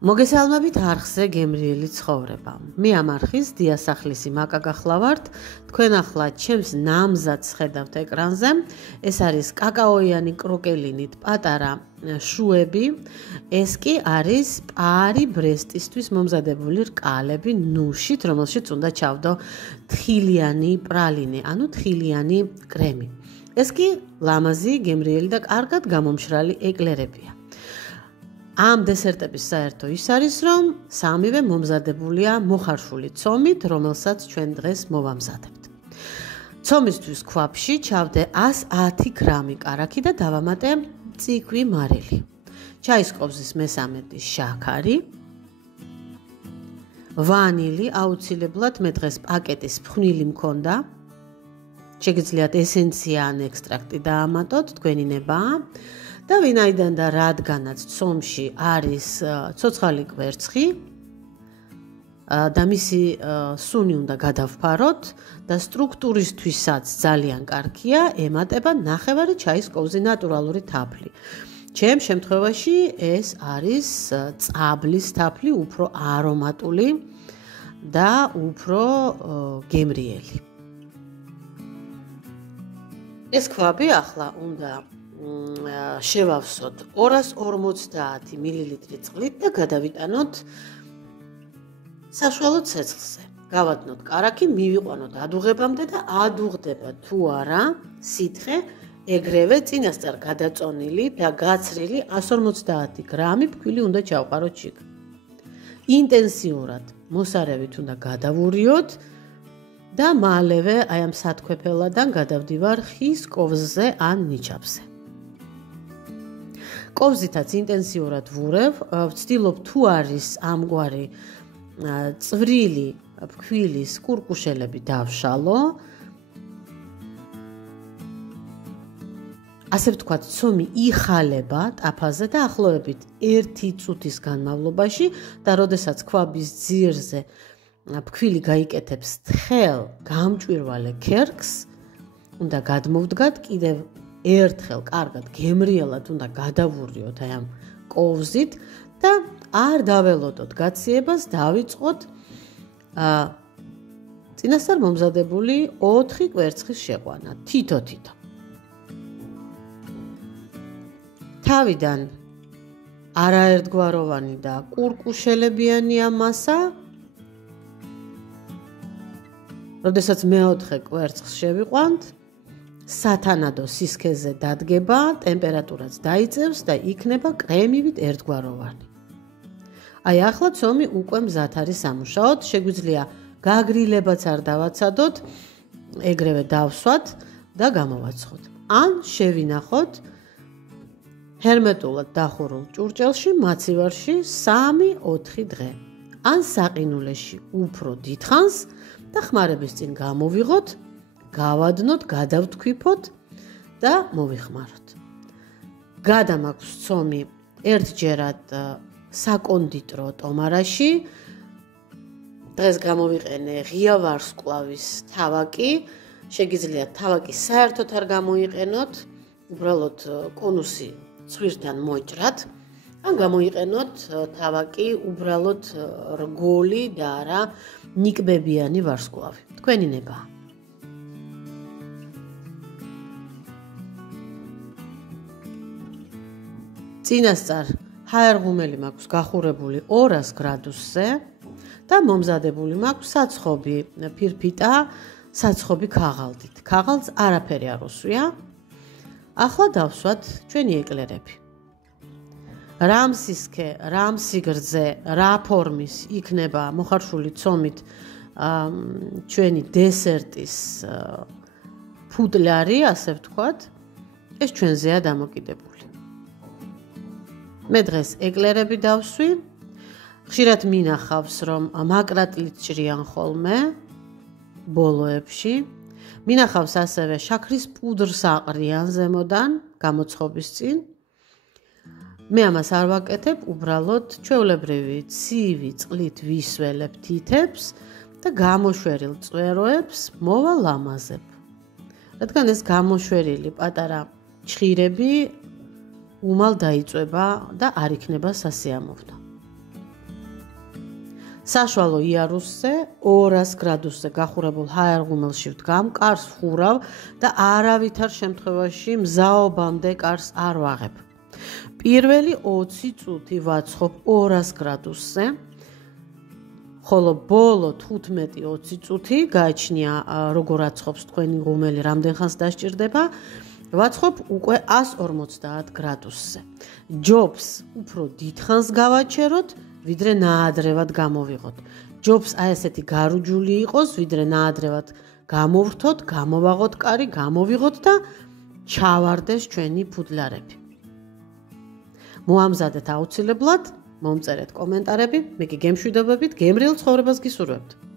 მოგესალმებით არხზე გემრიელი ცხოვრება. მე ამ არხის დიასახლისი მაკა გახლავართ. თქვენ ახლა ჩემს ნამზადს ხედავთ ეკრანზე. ეს არის კაკაოიანი კროკელინით პატარა შუები. ეს კი არის პარი ბრესტისთვის მომზადებული რკალები ნუშით, რომელშიც უნდა ჩავდო თხილიანი პრალინე, ანუ თხილიანი კრემი. ეს კი ლამაზი, გემრიელი და კარგად გამომშრალი ეკლერებია. ამ დესერტების საერთო ის არის, რომ სამივე მომზადებულია მოხარშული ცომით, რომელსაც ჩვენ დღეს მოვამზადებთ. ცომისთვის ქვაფში ჩავდე 110 გრამი კარაქი და დავამატე ციქვი მარილი. ჩაის ყოფზის მესამედი შაქარი, ვანილი, აუცილებლად მე დღეს პაკეტის ფხვნილი მქონდა. შეგიძლიათ ესენცია ან ექსტრაქტი დაამატოთ, თქვენი ნებაა. და ვინაიდან და რადგანაც ცომში არის ცოცხალი კვერცხი და მისი სუნი უნდა გადავფაროთ და სტრუქტურისთვისაც ძალიან კარგია, ემატება ნახევარი ჩაის ყოფზი ნატურალური თაფლი. ჩემ შემთხვევაში ეს არის წაბლის თაფლი, უფრო არომატული და უფრო გემრიელი. ეს ქვაბი ახლა უნდა შევავსოთ 250 მილილიტრი წყლით და გადავიტანოთ საშუალო ცეცხლზე. გავადნოთ კარაქი, მივიყვანოთ ადუღებამდე და ადუღდება თუ არა სითხე, ეგრევე წინასწარ გადაწონილი და გაცრილი 150 გრამი ფქვილი უნდა ჩავყაროთ შიგ. ინტენსიურად მოსარევით უნდა გადავურიოთ და მალევე აი ამ სათქვეფელადან გადავდივარ ხის kovzზე ან ნიჩაბზე. kovzითაც ინტენსიურად ვურევ, ვცდილობ თუ არის ამგვარი წვრილი ფქვილის კურკუშელები დავშალო. ასე ვთქვათ, ცომი იხალება ტაფაზე და ახლოებით 1 წუთის განმავლობაში და როდესაც ქვაბის ძირზე ფქვილი გაიკეთებს თხელ გამჭვირვალე ქერქს, უნდა გადმოვდგათ კიდევ ერთხელ კარგად გემრიელად უნდა გადავურიოთ აი ამ kovzით და არ დაველოდოთ გაციებას, დავიწყოთ წინასწარ მომზადებული 4 კვერცხის შეყვანა, თითო-თითო. თავიდან არაერთგვაროვანი და კურკუშელებიანია მასა. როდესაც მეოთხე კვერცხს შევიყვანთ, სათანადო სისქეზე დადგება, ტემპერატურაც დაიწევს და იქნება კრემივით ერთგვაროვანი. აი ახლა ცომი უკვე მზად არის სამუშაოდ, შეგვიძლია გაგრილებაც არ დავაცადოთ, ეგრევე დავსვათ და გამოვაცხოთ. ან შევინახოთ ჰერმეტულად დახურულ ჭურჭელში, მაცივარში 3-4 დღე. ან საყინულეში უფრო დიდხანს და ხმარების წინ გამოვიღოთ, გავადნოთ, გადავთქვიფოთ და მოვიხმაროთ. გადამაქვს ცომი ერთჯერად საკონდიტრო ტომარაში. დღეს გამოვიყენე ღია ვარსკვლავის თავაკი. შეგიძლიათ თავაკი საერთოდ არ გამოიყენოთ, უბრალოდ კონუსი ცვირთან მოჭრათ. ან გამოიყენოთ თავაკი უბრალოდ რგოლი და არა ნიკბებიანი ვარსკვლავი. თქვენი ნებაა. წინასწარ ჰაერღუმელი მაქვს გახურებული 200 გრადუსზე და მომზადებული მაქვს საცხობი ფირფიტა, საცხობი ქაღალდით. ქაღალდს არაფერი არ უსვია. ახლა დავსვათ ჩვენი ეკლერები. რა მსისქე, რა მსიგრძე, რა ფორმის იქნება მოხარშული ცომით ჩვენი დესერტის ფუტლარი, ასე ვთქვათ, ეს ჩვენზეა დამოკიდებული. მე დღეს ეკლერები დავსვი. ხშირად მინახავს, რომ მაკრატლით ჭრიან ხოლმე ბოლოებში. მინახავს ასევე შაქრის პუდრს აყრიან ზემოდან გამოცხობის წინ. მე ამას არ ვაკეთებ, უბრალოდ ჩვეულებრივი ცივი წყლით ვისველებ თითებს და გამოშვერილ წვეროებს მოვალამაზებ. რადგან ეს გამოშვერილი პატარა ჩხირები უმალ დაიწვება და არ იქნება სასიამოვნო. საშუალო იარუსზე 200 გრადუსზე გახურებულ ჰაერღუმელში ვდგამ, კარს ვხურავ და არავითარ შემთხვევაში მზაობამდე კარს არ ვაღებ. პირველი 20 წუთი ვაცხობ 200 გრადუსზე, ხოლო ბოლო 15-20 წუთი გააჩნია როგორ აცხობს თქვენი ღუმელი, რამდენ ხანს დასჭირდება, ვაცხობ უკვე 150 გრადუსზე. ჯობს უფრო დიდხანს გავაჩეროთ, ვიდრე ნაადრევად გამოვიღოთ. ჯობს აი ესეთი გარუჯული იყოს, ვიდრე ნაადრევად გამოვრთოთ, გამოვაღოთ კარი, გამოვიღოთ და ჩავარდეს ჩვენი ფუდლარები. მოამზადეთ აუცილებლად, მომწერეთ კომენტარები, მე კი გემშვიდობებით, გემრიელ ცხოვრებას გისურვებთ.